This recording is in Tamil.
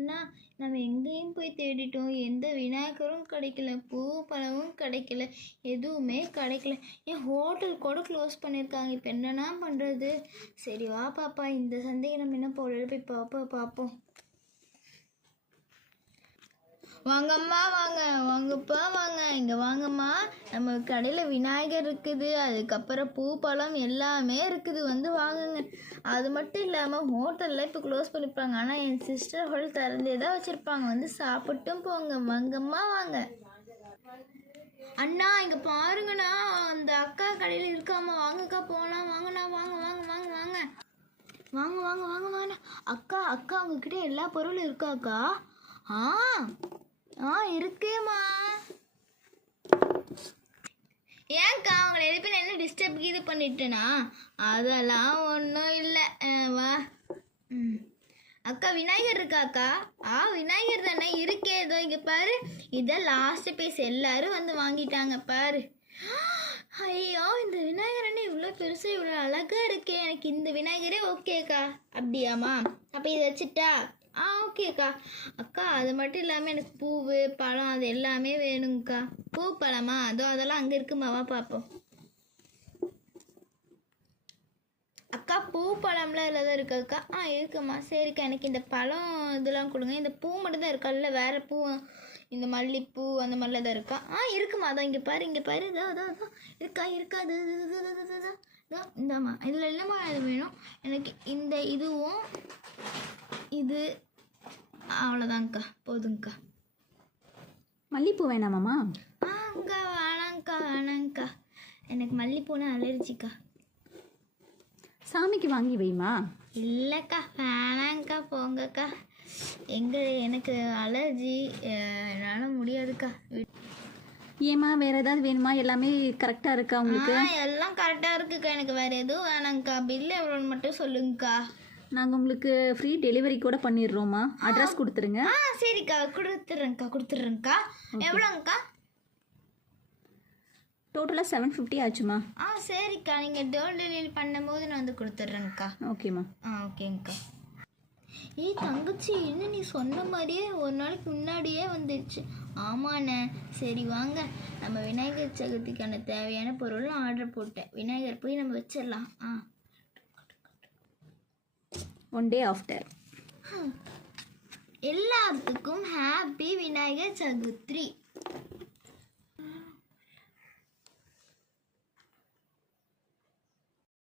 அண்ணா நம்ம எங்கேயும் போய் தேடிட்டோம், எந்த விநாயகரும் கிடைக்கல, பூ பழமும் கிடைக்கல, எதுவுமே கிடைக்கல. என் ஹோட்டல் கூட க்ளோஸ் பண்ணியிருக்காங்க. இப்போ என்னன்னா பண்ணுறது? சரி வா பாப்பா, இந்த சந்தைக்கு நம்ம என்ன போய் பார்ப்போம். வாங்கம்மா வாங்க, வாங்கப்பா வாங்க, இங்கே வாங்கம்மா. நம்ம கடையில் விநாயகர் இருக்குது, அதுக்கப்புறம் பூ பழம் எல்லாமே இருக்குது, வந்து வாங்குங்க. அது மட்டும் இல்லாமல் ஹோட்டலில் இப்போ க்ளோஸ் பண்ணியிருப்பாங்க, ஆனால் என் சிஸ்டர் ஹோட்டல் திறந்தே தான் வச்சுருப்பாங்க, வந்து சாப்பிட்டும் போங்க. வாங்கம்மா வாங்க. அண்ணா இங்கே பாருங்கண்ணா, அந்த அக்கா கடையில் இருக்காம்மா, வாங்கக்கா போகலாம். வாங்கண்ணா, வாங்க வாங்க வாங்க வாங்க வாங்க வாங்க வாங்க வாங்க. அக்கா உங்ககிட்ட எல்லா பொருளும் இருக்காக்கா? இருக்கேம்மா. ஏன்க்கா அவங்களை எழுப்பி நான் என்ன டிஸ்டர்ப் இது பண்ணிட்டேனா? அதெல்லாம் ஒன்றும் இல்லை, வா. அக்கா விநாயகர் இருக்காக்கா? விநாயகர் தானே இருக்கே, ஏதோ இங்கே பாரு, இதான் லாஸ்ட் பீஸ், எல்லாரும் வந்து வாங்கிட்டாங்க பாரு. ஐயோ, இந்த விநாயகர் என்ன இவ்வளோ பெருசு, இவ்வளோ அழகாக இருக்கே, எனக்கு இந்த விநாயகரே ஓகேக்கா. அப்படியாம்மா? அப்போ இதை வச்சுட்டா? ஓகேக்கா. அக்கா அது மட்டும் இல்லாமல் எனக்கு பூவு பழம் அது எல்லாமே வேணுங்கக்கா. பூ பழமா? அதெல்லாம் அங்கே இருக்குமாவா பார்ப்போம். அக்கா பூ பழம்லாம் இதில் இருக்காக்கா? இருக்குமா. சரிக்கா, எனக்கு இந்த பழம் இதெல்லாம் கொடுங்க. இந்த பூ மட்டும் தான் இருக்கா, இல்லை வேறு பூ, இந்த மல்லிப்பூ அந்த மாதிரிலாம் தான் இருக்கா? இருக்குமா. அதான் இங்கே பாரு, அதான் இருக்கா இந்தாம்மா. இதில் என்னம்மா இது வேணும்? எனக்கு இந்த இதுவும் இது அவ்வளோதாங்க்கா, போதுங்கக்கா. மல்லிப்பூ வேணாமாம்மா? அக்கா வேணாங்க்கா, எனக்கு மல்லிப்பூனா அலர்ஜிக்கா. சாமிக்கு வாங்கி வைமா. இல்லைக்கா, வேணாங்க்கா, போங்கக்கா. எனக்கு அலர்ஜி, என்னால் முடியாதுக்கா. ஏம்மா வேறு ஏதாவது வேணுமா? எல்லாமே கரெக்டாக இருக்கா உங்களுக்கு? எல்லாம் கரெக்டாக இருக்குக்கா, எனக்கு வேறு எதுவும் வேணாங்க்கா. பில்லு எவ்வளோன்னு மட்டும் சொல்லுங்கக்கா. நாங்கள் உங்களுக்கு ஃப்ரீ டெலிவரி கூட பண்ணிடுறோம்மா. அட்ரஸ் கொடுத்துருங்க. சரிக்கா, கொடுத்துட்றேங்க்கா. எவ்வளோங்க்கா? டோட்டலாக 750 ஆச்சுமா. சரிக்கா, நீங்கள் டோர் டெலிவரி பண்ணும்போது நான் வந்து கொடுத்துட்றேங்க்கா. ஓகேம்மா. ஓகேங்க்கா. தங்கச்சி, இன்னும் நீ சொன்ன மாதிரியே ஒரு நாளைக்கு முன்னாடியே வந்துடுச்சு. ஆமாண்ணே. சரி வாங்க, நம்ம விநாயகர் சதுர்த்திக்கான தேவையான பொருள்லாம் ஆர்டர் போட்டேன். விநாயகர் போய் நம்ம வச்சிடலாம். 1 day after. எல்லாத்துக்கும் ஹாப்பி விநாயகர் சதுர்த்தி.